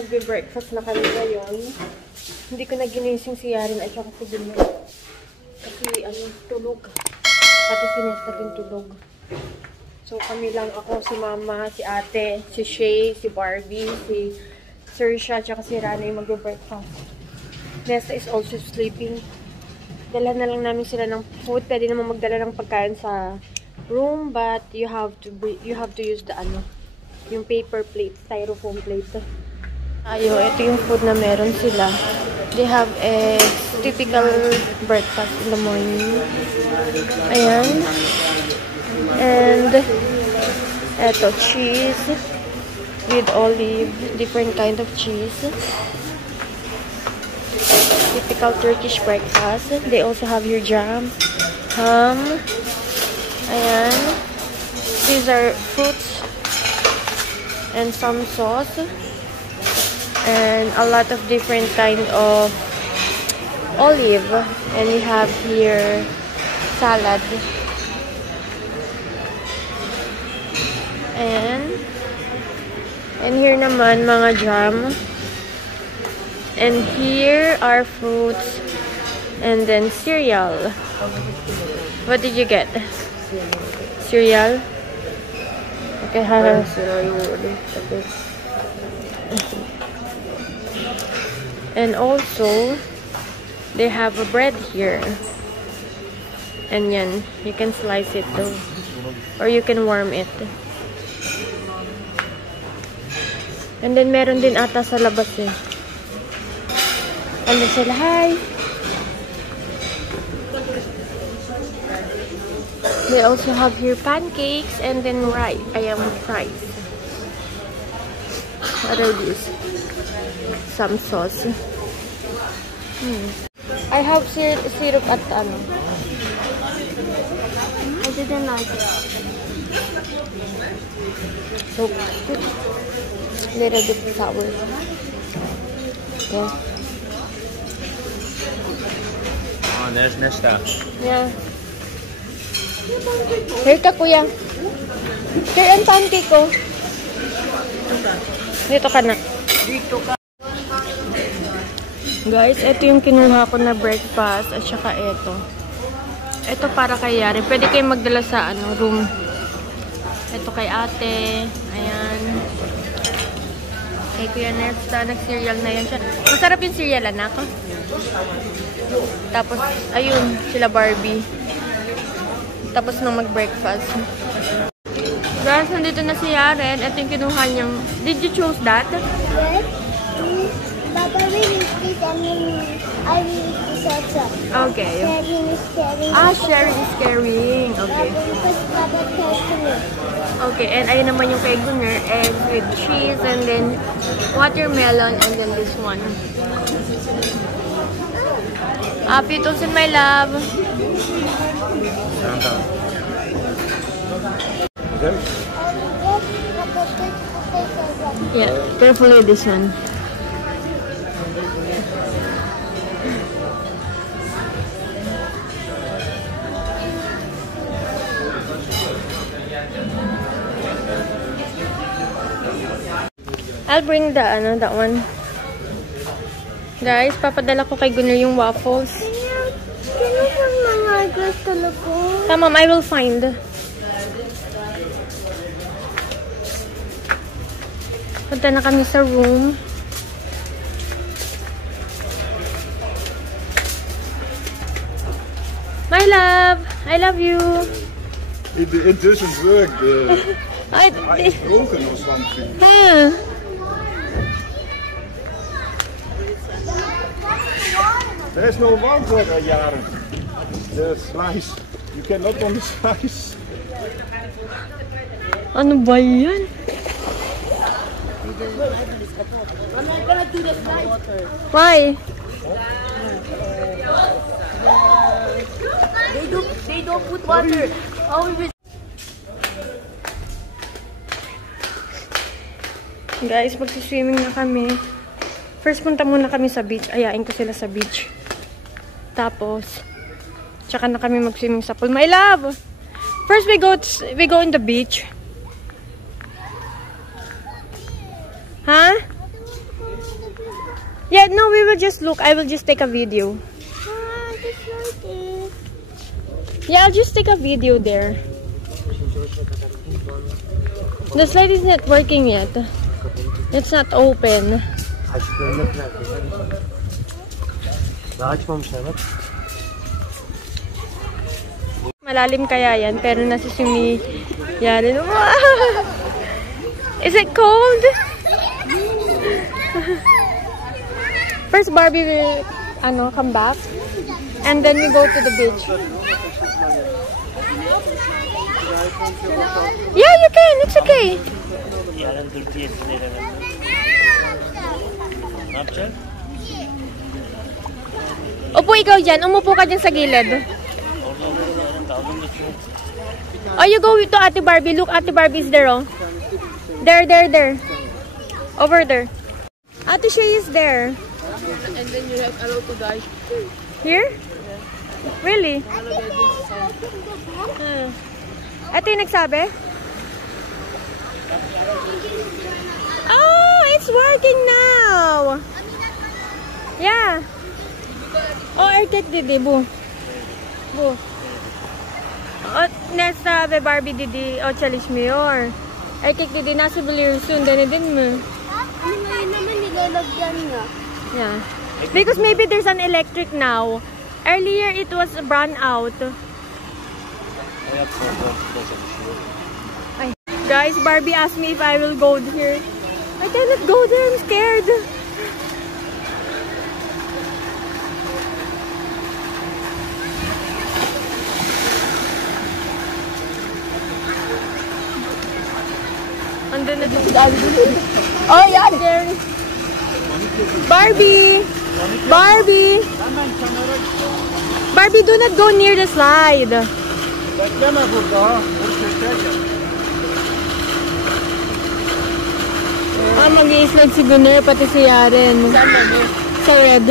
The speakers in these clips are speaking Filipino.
magbe-breakfast na kami ngayon. Hindi ko na ginising si Yaren at saka si Junior. Kasi tulog. Pati si Nesta din tulog. So kami lang ako, si Mama, si Ate, si Shay, si Barbie, si Saoirse, at saka si Rana yung magbe-breakfast. Nesta is also sleeping. Dala na lang namin sila ng food. Pwede naman magdala ng pagkain sa room, but you have to use the yung paper plate, styrofoam plate. Ito yung food na meron sila. They have a typical breakfast in the morning. Ayan. And eto, cheese with olive, different kind of cheese. Typical Turkish breakfast. They also have your jam, ham. Ayan. These are fruits and some sauce. And a lot of different kind of olive. And we have here salad. And here naman mga jam. And here are fruits. And then cereal. What did you get? Cereal? Okay, and also, they have a bread here. And yan, you can slice it though. Or you can warm it. And then meron din ata sa labas eh. Ano sila? Hi! They also have here pancakes and then rice. Fries. What are these? Some sauce. I have syrup at I didn't like it. So good. Little bit sour. Yeah. Oh, there's Nesta. Yeah. Here ka, kuya. Here ang pancake ko. Dito ka na. Dito ka. Guys, ito yung kinuha ko na breakfast at saka ito. Ito para kay Yaren. Pwede kayong magdala sa room. Ito kay ate. Ayan. Kay Kuya Nesta. Nag-cereal na yan siya. Masarap yung cereal, anak. Tapos, ayun, sila Barbie. Tapos nung mag-breakfast. Guys, nandito na si Yaren. Ito yung kinuha niyang... Did you choose that? Yes. Papa will eat this and then I will eat this also. Okay. Sharing is caring. Sharing is caring. Okay. Because Papa cares to me. Okay, and ayun naman yung kay Gunner. Egg with cheese and then watermelon and then this one. Happy Tosin, my love. Yeah, carefully this one. I'll bring the that one. Guys, papadala ko kay Gunner yung waffles. Can you put my address to the phone? Come on, I will find. Punta na kami sa room. My love, I love you. It doesn't work. It's broken or something. Huh. There's no water, Jaren. The slice. You cannot on the slice. Ano ba yan? I'm gonna do the slice. Why? They don't put water. Guys, magsiswimming na kami. First, punta muna kami sa beach. Ayain ko sila sa beach. Tapos, tsaka na kami mag-swimming sa pool. My love! First, we go in the beach. Huh? Yeah, no, we will just look. I will just take a video. Ah, just like it. Yeah, I'll just take a video there. The slide is not working yet. It's not open. Malalim kaya yan, pero nasisumi Yaren. Is it cold? First Barbie will come back and then we go to the beach. Yeah, you can. It's okay. Upo ikaw dyan. Umupo ka dyan sa gilid. Oh, you go to Ate Barbie. Look, Ate Barbie is there, oh. There. Over there. Ate Shay is there. And then you have allowed to die. Here? Really? Ito yung nagsabi? Oh, it's working now! Yeah. Oh, AirTech didi, bu. Bu. Oh, nasa Barbie didi, oh, çalışmıyor. AirTech didi, nasıl biliyorsun? Denedin mi? Ano ngayon naman nilalagyan niya? Yeah. Because maybe there's an electric now. Earlier, it was brown out. Ay. Guys, Barbie asked me if I will go here. I cannot go there. I'm scared. Andun na din. Oh, yeah, Jerry. Barbie! Barbie! Barbie, do not go near the slide. Mag-i-slide si Gunner, pati si Yaren. Sa red.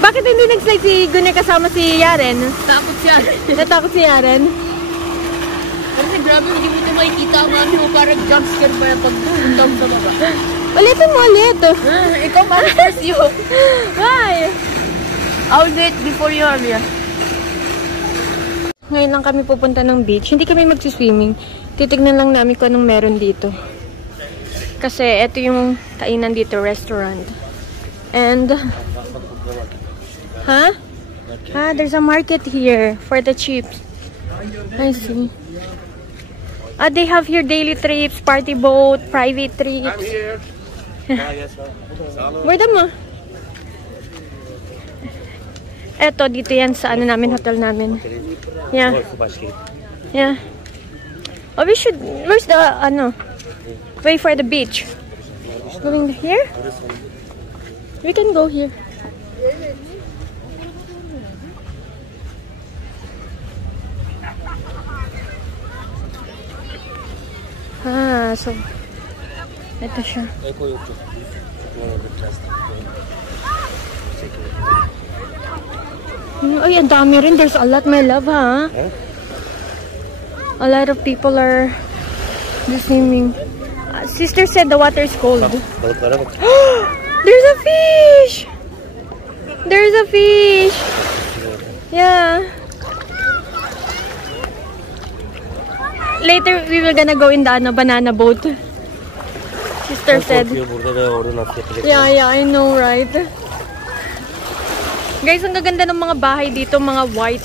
Bakit hindi nag-slide si Gunner kasama si Yaren? Takot siya. Natakot si Yaren? Kasi grabe, hindi mo ito makikita ang ano, parang jump scare ba yung pagpunta sa baba. Ulitin mo ulit. Ikaw man first you. Why? I'll do it before you are here. Ngayon lang kami pupunta ng beach. Hindi kami magsiswimming. Titignan lang namin kung anong meron dito. Kasi ito yung kainan dito, restaurant. And, huh? Ah, there's a market here for the chips. I see. Ah, they have here daily trips, party boat, private trips. Where mo? Eto, dito yan sa ano namin, hotel namin. Yeah. Yeah. Oh, we should, where's the, way for the beach? Going here? We can go here. Ah, so, ito siya. Ay, ang dami rin. There's a lot, my love, ha? A lot of people are swimming. Sister said the water is cold. There's a fish! There's a fish! Yeah. Later, we will gonna go in the banana boat. Sister said. Yeah, I know, right? Guys, ang gaganda ng mga bahay dito, mga white.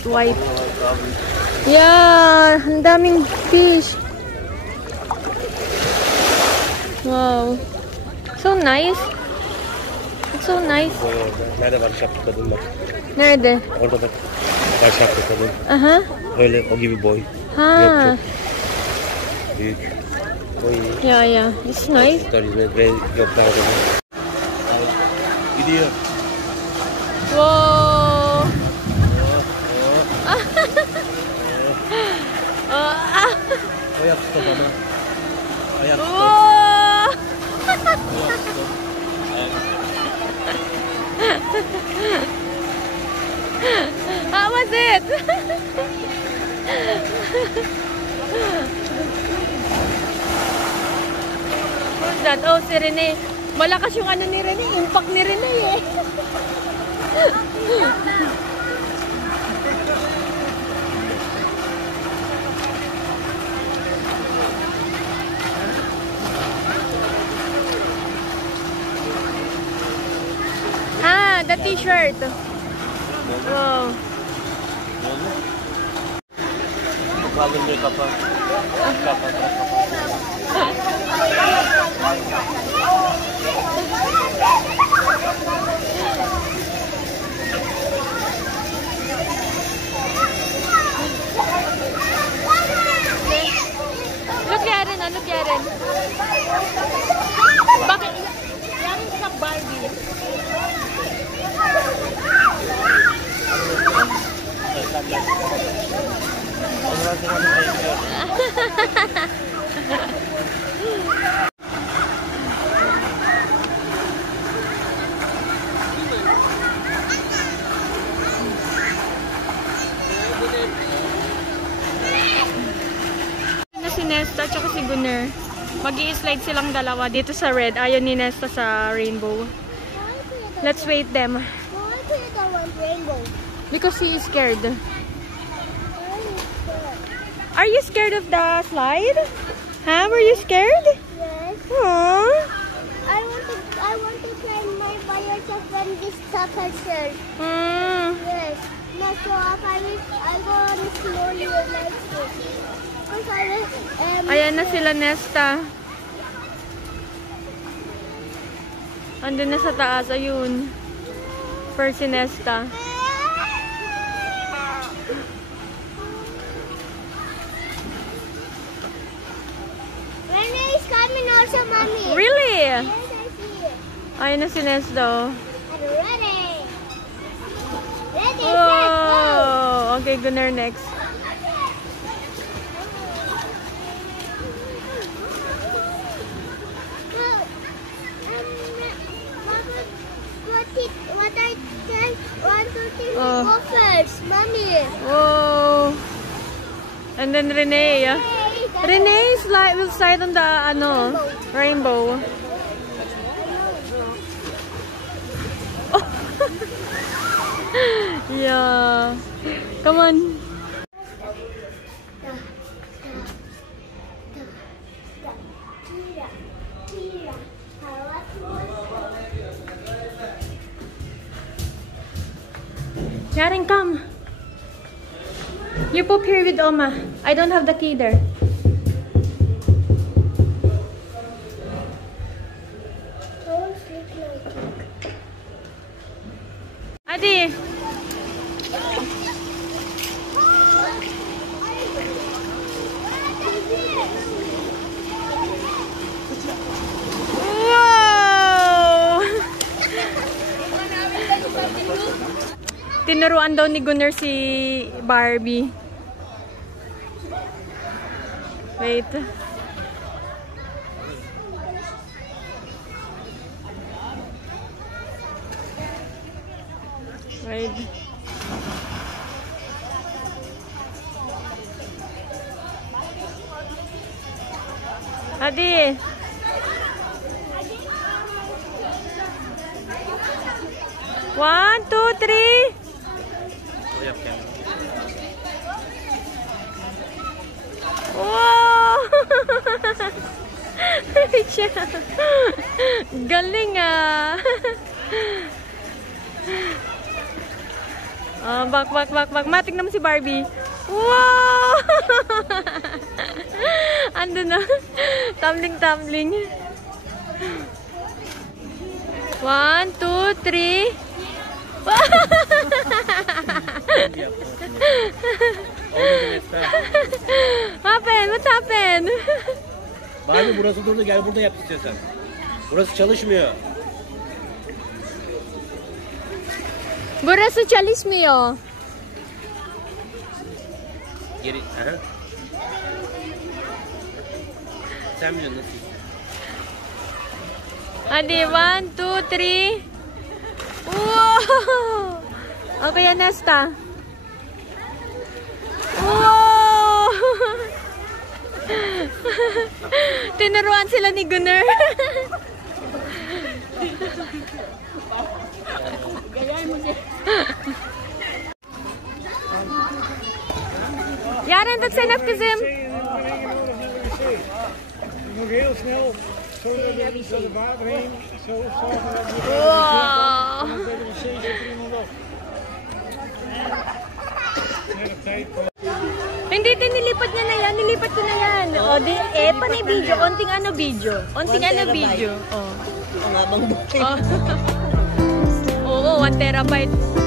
Yeah, ang daming fish. Wow. So nice. It's so nice. Nerede? Orada bak. Baş yaptı kadın. Aha. Öyle o gibi boy. Ha. Yok çok. Büyük. Boy. Yeah. It's nice. Ve yok daha da. Gidiyor. Wow. Ayak stop ama. Ayak stop. Wow. How was it? Who's that? Oh, si Rene. Malakas yung ano ni Rene, impact ni Rene eh. Ah, the t-shirt. Wow. Kapag niyo kapag. Look at it, look at it. Bakit? Yan sa Barbie. Si Nesta at si Gunner. Mag-i-slide silang dalawa dito sa red. Ayaw ni Nesta sa rainbow. Let's wait them. Why do you want rainbow? Because he is scared. Are you scared of the slide? Huh? Were you scared? Yes. Aww. I want to try my by yourself when this temperature. Yes. No, so if I go on slowly like this. Because I will, Ayan na sila Nesta. Andun na sa taas. Ayun. First si Nesta. Rene is coming also, mommy. Really? Yes, I see it. Ayun na si Nesta. I'm ready. Ready, set, go. Wow. Okay, Gunner next. What I tell 1, 2, 3, Oh. go first, mommy. Whoa. And then Renee. Renee will slide on the rainbow. Oh. Yeah. Come on. Yaren, come. You poop here with Oma. I don't have the key there. Adi. Wow! Tinuruan daw ni Gunner si Barbie. Wait. Wait. Adi. One, two, three. Wow! Galing ah! Bak. Matik naman si Barbie. Wow! Ando na. Tumbling. 1, 2, 3. What happened? Barbie burası durdu, gel burada yap istiyorsan. Burası çalışmıyor. Burası çalışmıyor. Geri, aha. Sen biliyorsun nasıl? Hadi, 1, 2, 3. Wow! Okay, Nesta. Wow! Tinuruan sila ni Gunner. Jaren, dat zijn even hem. Nog heel snel, zo door het water heen, zo zorgen dat je Wow. bij de wc zit er iemand op. Hele tijd. Hindi, nilipat niya na yan. Nilipat ko na yan. O, di, panay video. Onting ano video. Onting ano video. Oh. Ang abang doon. Oh. Oo, 1 terabyte.